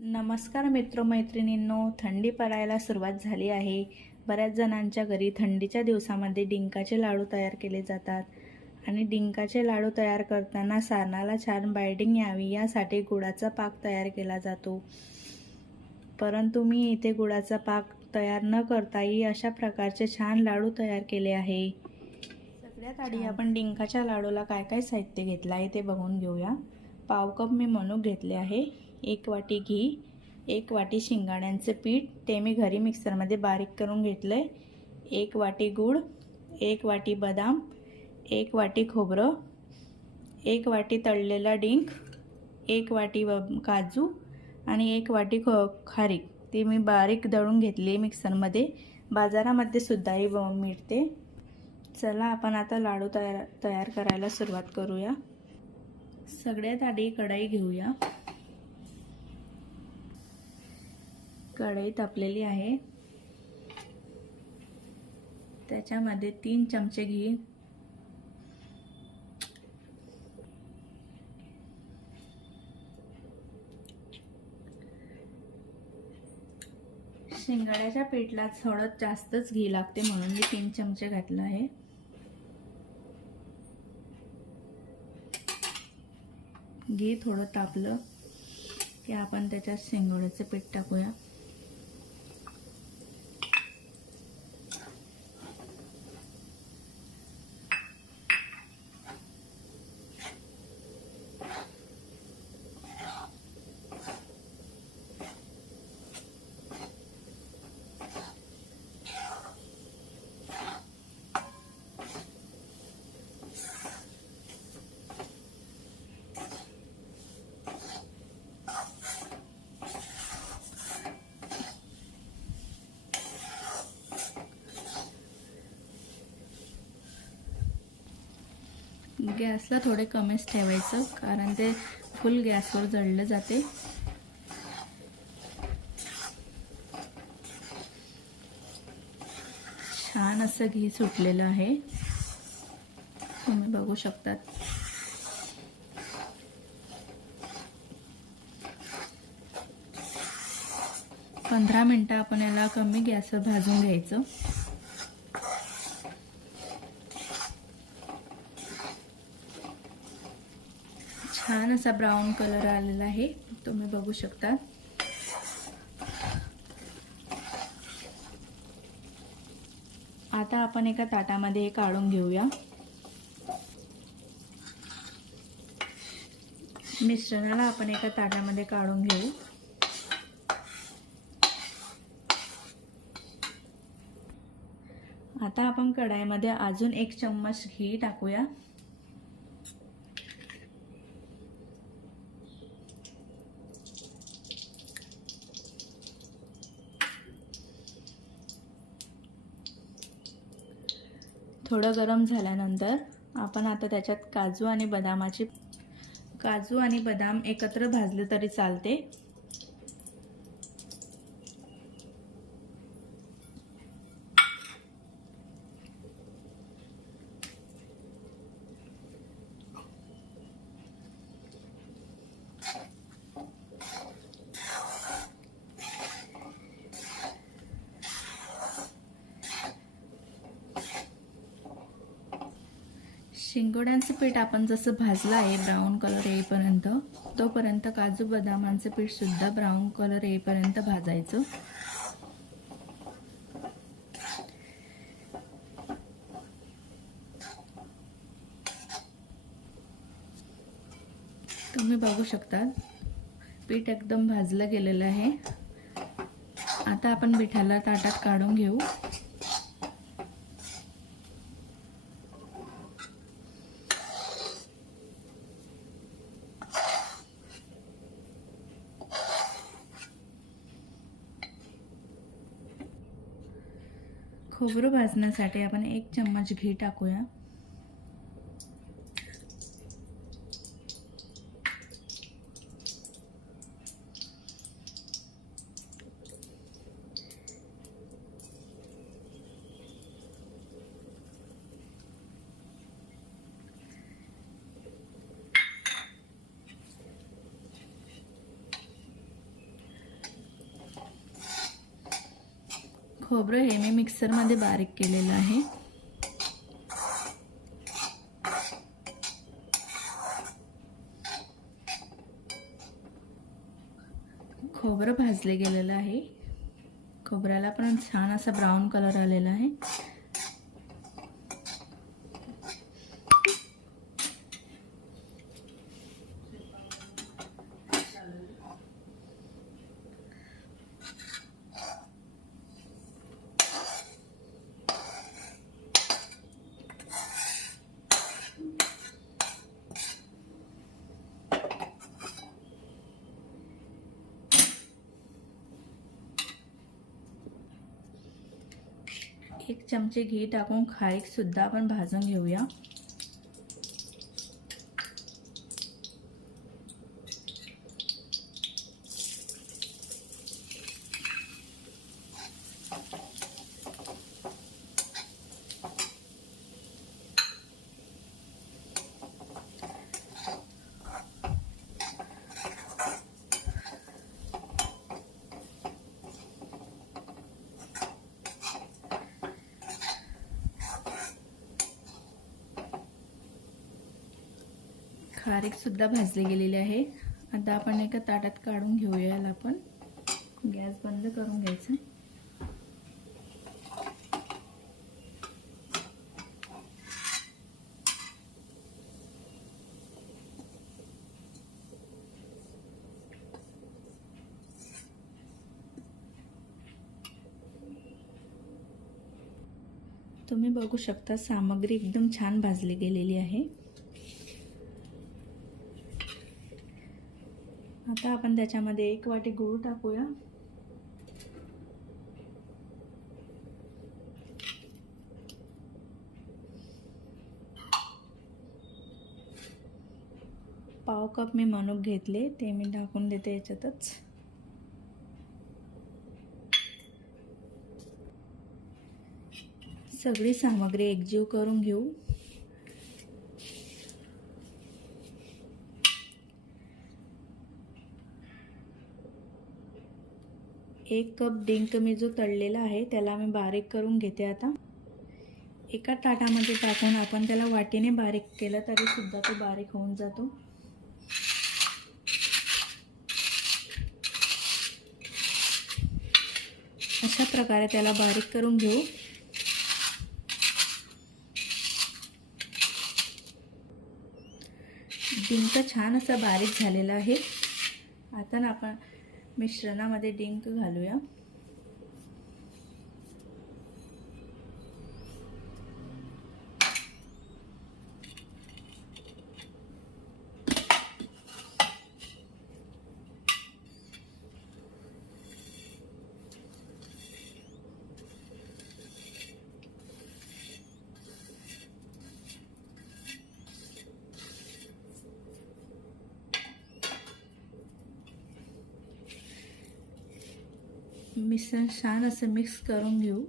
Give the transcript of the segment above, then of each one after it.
नमस्कार मित्रमैत्रिणींनो, थंडी पडायला सुरुवात झाली आहे. बऱ्याच जणांच्या घरी थंडीच्या दिवसामध्ये डिंकाचे लाडू तयार केले जातात आणि डिंकाचे लाडू तयार करताना सारणाला छान बाइंडिंग यावी यासाठी गुळाचा पाक तयार केला जातो. परंतु मी इथे गुळाचा पाक तयार न करताही अशा प्रकारचे छान लाडू तयार केले आहे. सगळ्यात आधी आपण डिंकाच्या लाडूला काय काय साहित्य घेतलं आहे ते बघून घेऊया. पाव कप मी मणूक घेतले आहे, 1 वाटी घी, 1 वाटी शेंगदाण्याचे पीठ ते मी घरी मिक्सरमध्ये बारीक करून घेतले, 1 वाटी गूळ, 1 वाटी बदाम, 1 वाटी खोबरं, 1 वाटी तळलेला डिंक, 1 वाटी काजू आणि 1 वाटी खारीक ती मी बारीक दळून घेतली मिक्सरमध्ये. बाजारामध्ये सुद्धा ही मिळते. चला आपण आता लाडू तयार करायला सुरुवात करूया. सगळ्यात आधी कढई घेऊया. कढई तापलेली आहे, त्याच्यामध्ये 3 चमचे घी, शेंगदाण्याच्या पीठला थोडं जास्तच घी लागते म्हणून मी 3 चमचे घातलं आहे. घी थोडं तापलं की आपण त्याच्यात शेंगदाण्याचे पीठ टाकूया. गॅसला थोडे कमीच ठेवायचं कारण ते फुल गॅसवर जळलं जाते. छान असं घी सुटलेलं आहे, तुम्ही बघू शकतात. पंधरा मिनिटं आपण याला कमी गॅसवर भाजून घ्यायचं. छान असा ब्राऊन कलर आलेला आहे, तुम्ही बघू शकता. आता आपण एका ताटामध्ये हे काढून घेऊया. मिश्रणाला आपण एका ताटामध्ये काढून घेऊ. आता आपण कढईमध्ये अजून 1 चम्मच घी टाकूया. थोडं गरम झाल्यानंतर आपण आता त्याच्यात काजू आणि बदाम एकत्र भाजले तरी चालते. शेंगदाण्याचे पीठ आपण जसं भाजलं आहे ब्राऊन कलर येईपर्यंत, तोपर्यंत काजू बदामांचे पीठ सुद्धा ब्राऊन कलर येईपर्यंत भाजायचं. तुम्ही बघू शकता पीठ एकदम भाजलं गेलेलं आहे. आता आपण पिठाला ताटात काढून घेऊ. खोबरं भाजण्यासाठी आपण 1 चम्मच घी टाकूया. खोबरं हे मी मिक्सरमध्ये बारीक केलेलं आहे. खोबरं भाजले गेलेलं आहे. खोबऱ्याला पण छान असा ब्राऊन कलर आलेला आहे. एक चमचे घी टाकून खारीक सुद्धा आपण भाजून घेऊया. खारीक सुद्धा भाजली गेलेली आहे. आता आपण एका ताटात काढून घेऊया. याला आपण गॅस बंद करून घ्यायचा. तुम्ही बघू शकता सामग्री एकदम छान भाजली गेलेली आहे. आता आपण त्याच्यामध्ये 1 वाटी गूळ टाकूया. पाव कप मी मनुक घेतले, ते मी टाकून देते याच्यातच. सगळी सामग्री एकजीव करून घेऊ. 1 कप डिंक मी जो तळलेला आहे त्याला मी बारीक करून घेते. आता एका ताटामध्ये टाकून आपण त्याला वाटीने बारीक केलं तरी सुद्धा तो बारीक होऊन जातो. अशा प्रकारे त्याला बारीक करून घेऊ. डिंक छान असा बारीक झालेला आहे. आता आपण मिश्रणामध्ये डिंक घालूया. मिश्रण छान असं मिक्स करून घेऊ.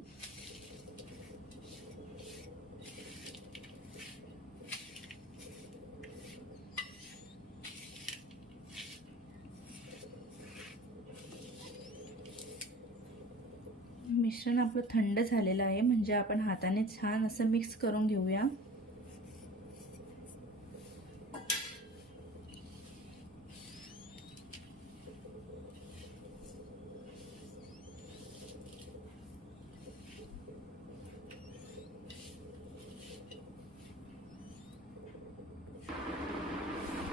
मिश्रण आपलं थंड झालेलं आहे, म्हणजे आपण हाताने छान असं मिक्स करून घेऊया.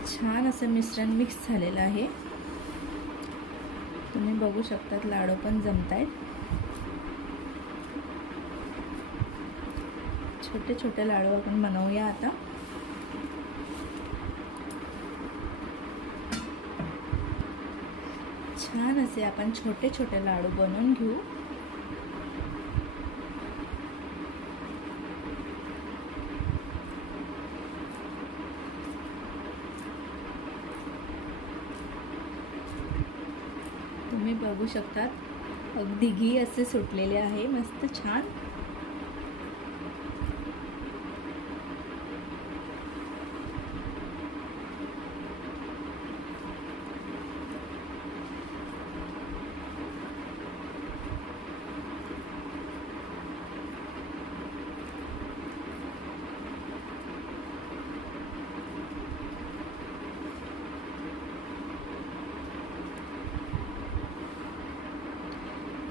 छान असं मिश्रण मिक्स झालेलं आहे. तुम्ही बघू शकता लाडू पण जमतायत. छोटे छोटे लाडू आपण बनवूया आता. छान असे आपण छोटे छोटे लाडू बनवून घेऊ. तुम्ही बघू शकतात अगदी घी असे सुटलेले आहे, मस्त छान.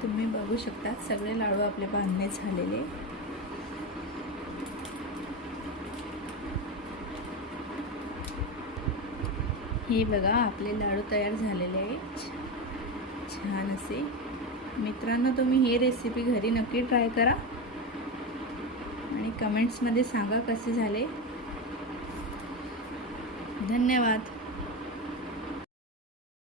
तुम्ही बघू शकता सगळे लाडू आपले बांधणे झालेले. हे बघा आपले लाडू तयार झालेले आहेत छान असे. मित्रांनो, तुम्ही ही रेसिपी घरी नक्की ट्राय करा आणि कमेंट्समध्ये सांगा कसे झाले. धन्यवाद.